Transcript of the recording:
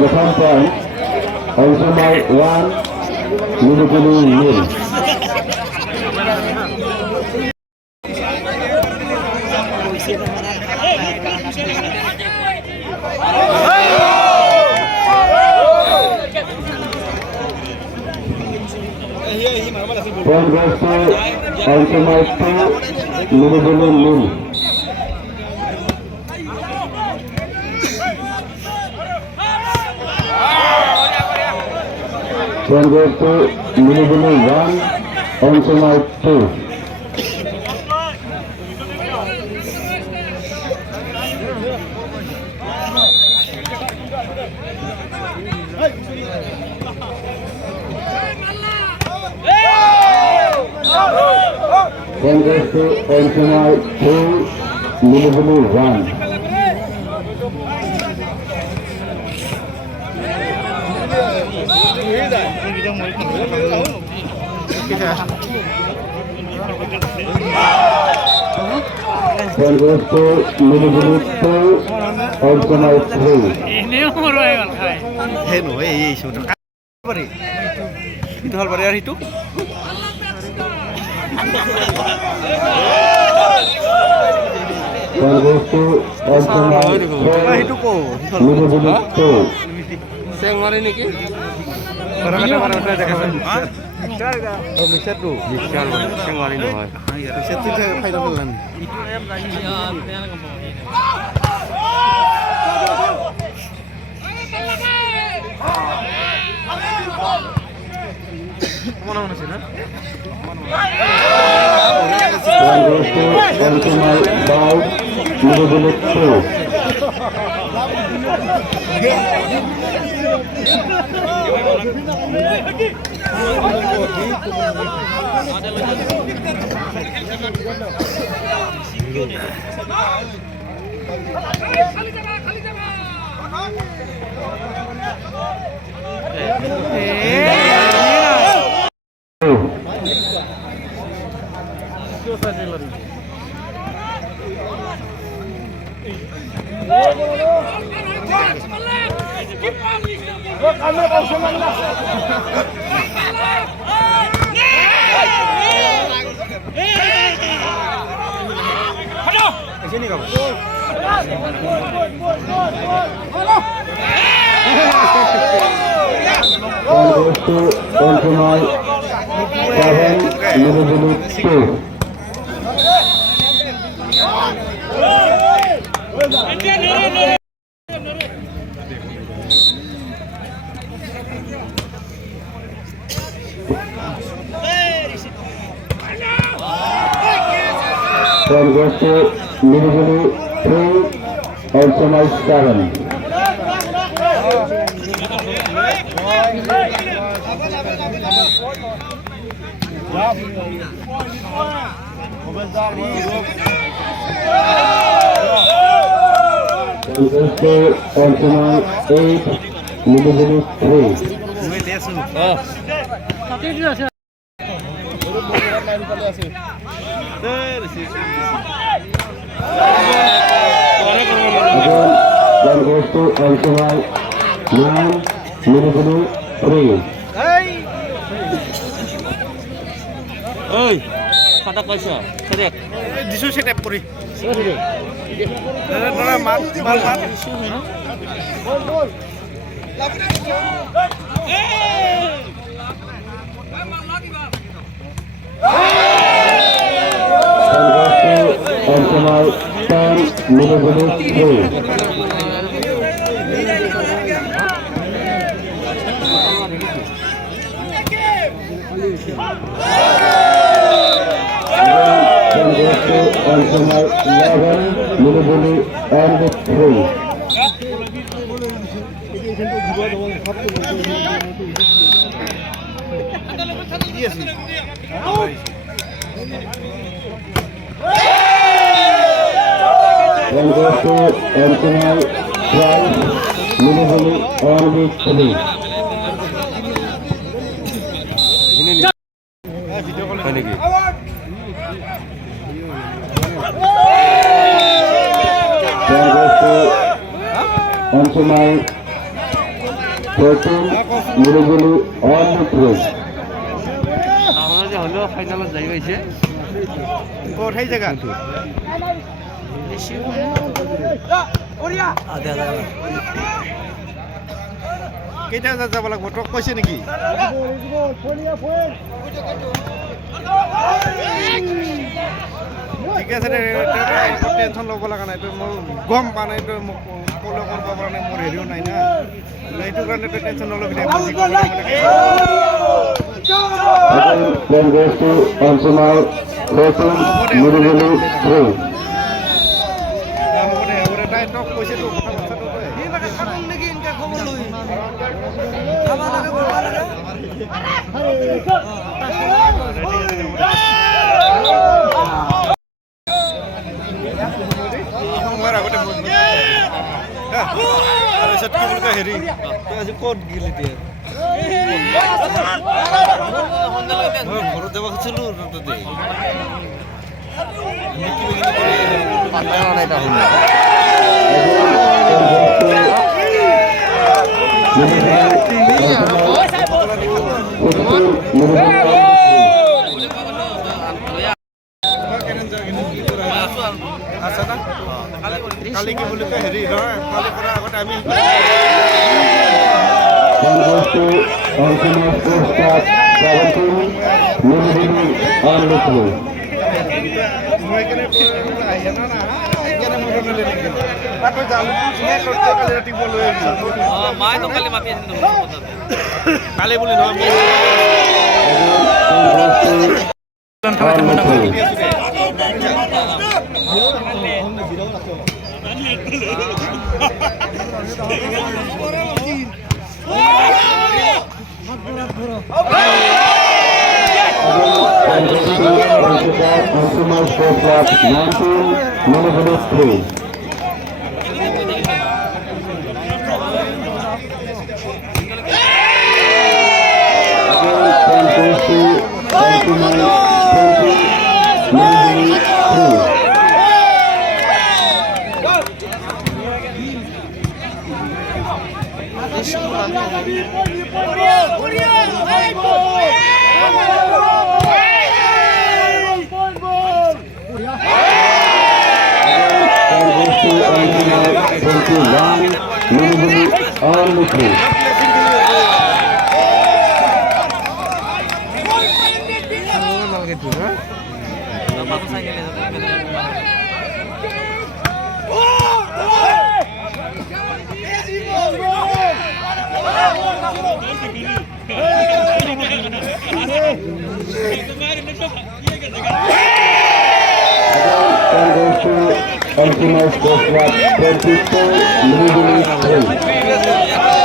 প্রথম পয়েন্ট অংশমাই 1 নিরুপলি নীল। Point goes to Alchemite 2, Nirubulu Lim. Point goes to Nirubulu 1, Alchemite 2. Point goes to Alchemite 2, Nirubulu 1. Point goes to Nirubulu 2, Alchemite 3. Hey no, hey, shoot. Bari. Itu hal bari hari itu. Point goes to Alchemite 4, Itu ko. Nirubulu 2. Seng mari niki. Barang-barang dekat. Oh, mixer tu. Mixer seng mari no hoy. Mixer tu phải đâu lần. Mana mana sih na? Point goes to Alchemite 5, Nirubulu 2. Sini kamu. Point goes to Alchemite 7, Nirubulu 2. Point goes to Nirubulu 3, Alchemite 7. Point goes to Alchemite 8, Nirubulu 3. Again, point goes to Alchemite 9, Nirubulu 3. Oi, kata kaisa, sedek. Disu sedek puri. Nara mat, mat. Gol. Alchemite 10, Nirubulu 3. Alchemite 11, Nirubulu and 3. Then goes to Alchemite 12, Nirubulu and 3. Then goes to Alchemite 14 Nilugulu on the throw. আমরা যে হলো ফাইনালত যাই পাইছে কোথায় জায়গা কেইটা যাব লাগব তোক কৈছে নেকি ঠিক আছে টেনশন ল'ব লগা নাই মই গম পা নাই মোক ফলো কৰিব পৰা নাই মোৰ হেৰিও নাই না এইটো কাৰণে tension নলবি they Again, then goes to Onsumal 14 Nilugulu 3. তাই তোক কৈছে তো কথা কথাটো সময়ৰ আগতে তাৰপিছত কি বুলি কয় হেৰি তই আজি ক'ত গেলি দিয়ে মই ঘৰত যাব খুজিছিলোঁ তাতে পাল্টা নাই তখন আছে না কালি কি বুলি কয় হেৰি নহয় কালি পৰা আগতে আমি Then goes to Onsumal Sports Club 17 Nilugulu on the throw. মই কেনে আহিয়া না কেনে মোৰ নলে নেকি তাতো জানো নে তোতে কালি ৰাতিপুৱা লৈ আহিছো মাই তো কালি মাতি আছিল কালি বুলি নহয় Onsumal Sports Club 19 Nilugulu 3. On the throw. Onsumal Sports Club 24 Nilugulu 3.